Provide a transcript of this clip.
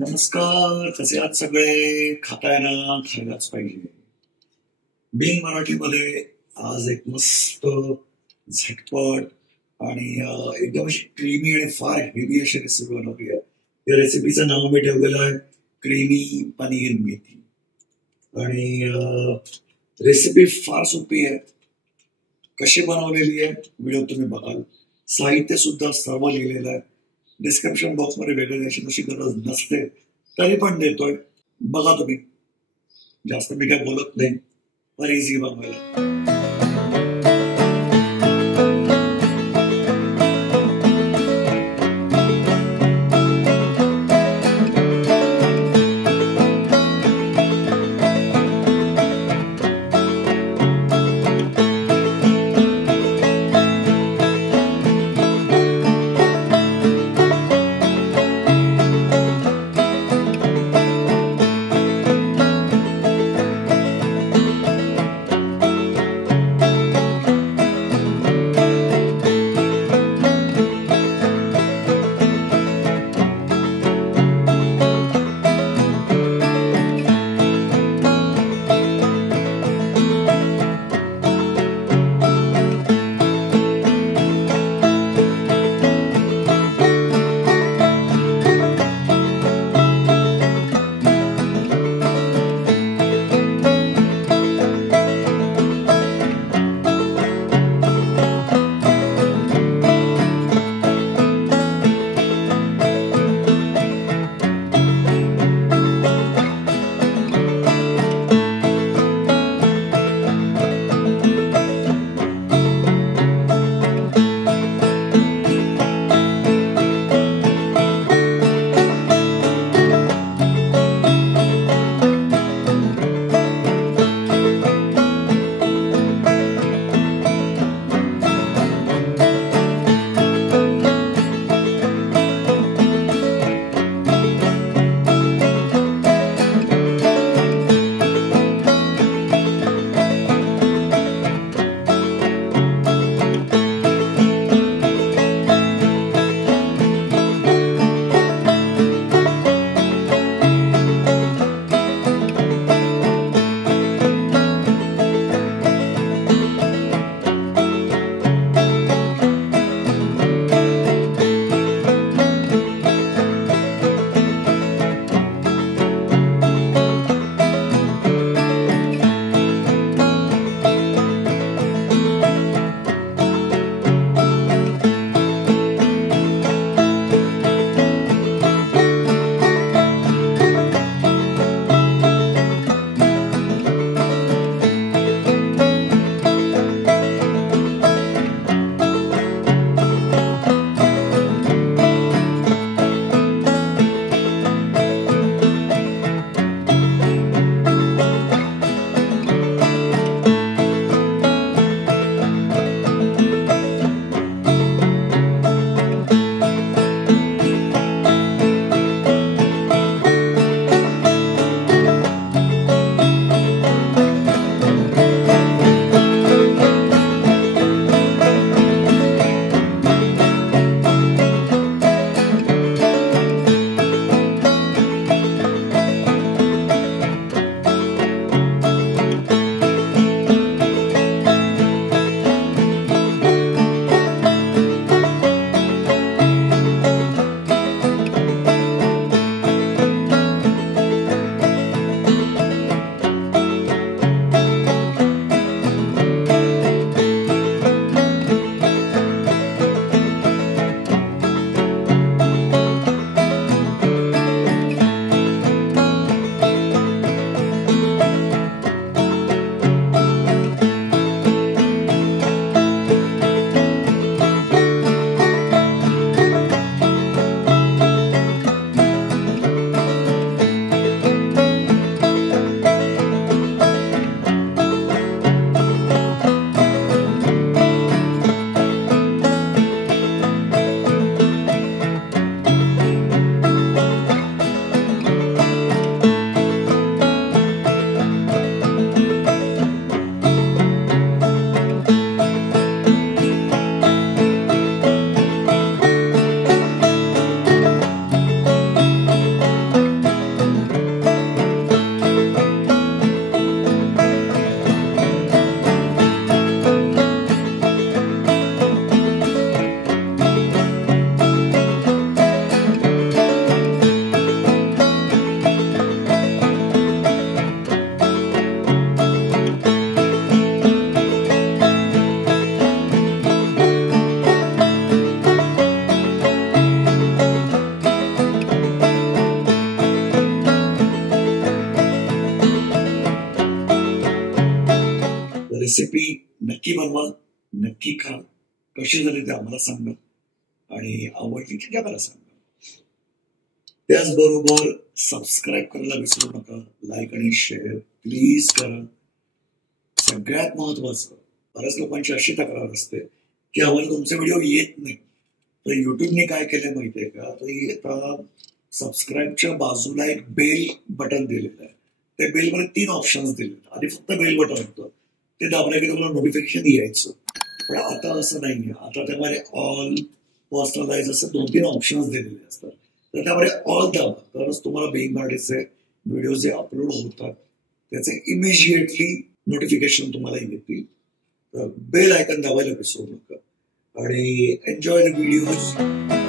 नमस्कार. कसे आहात सगळे? खाताय ना? खायलाच पाहिजे. बिंग मराठीमध्ये आज एक मस्त झटपट आणि एकदम अशी क्रीमी आणि फार हेवी अशी रेसिपी बनवली आहे. या रेसिपीचं नाव मी ठेवलेलं आहे क्रीमी पनीर मेथी. आणि रेसिपी फार सोपी आहे. कशी बनवलेली आहे व्हिडिओ तुम्ही बघाल. साहित्य सुद्धा सर्व लिहिलेलं आहे. डिस्क्रिप्शन बॉक्समध्ये वेगळं द्यायची तशी गरज नसते, तरी पण देतोय. बघा तुम्ही. जास्त मी काय बोलत नाही, पण इझी बनवायला. रेसिपी नक्की बनवा, नक्की खा, कशी झाली ते आम्हाला सांगा आणि आवडली की आम्हाला सांगा. त्याचबरोबर सबस्क्राईब करायला विसरू नका. लाईक आणि शेअर प्लीज करा. सगळ्यात महत्वाचं, बऱ्याच लोकांची अशी तक्रार असते की आम्हाला तुमचे व्हिडिओ येत नाही. तर युट्यूबने काय केलंय माहितीये का, तर आता सबस्क्राईबच्या बाजूला एक बेल बटन दिलेलं आहे. त्या बेलमध्ये 3 ऑप्शन्स दिले. आधी फक्त बेल बटन होतं, ते दाबलं की तुम्हाला नोटिफिकेशन यायचं. पण आता असं नाहीये. आता त्यामध्ये ऑल, पर्सनलाइज असं 2-3 ऑप्शन्स दिलेले असतात. तर त्यामध्ये ऑल दाबा, तरच तुम्हाला बिंग मराठीचे व्हिडिओ जे अपलोड होतात त्याचे इमिजिएटली नोटिफिकेशन तुम्हाला येतील. तर बेल आयकन दाबायला विसरू नका आणि एन्जॉय द व्हिडिओज.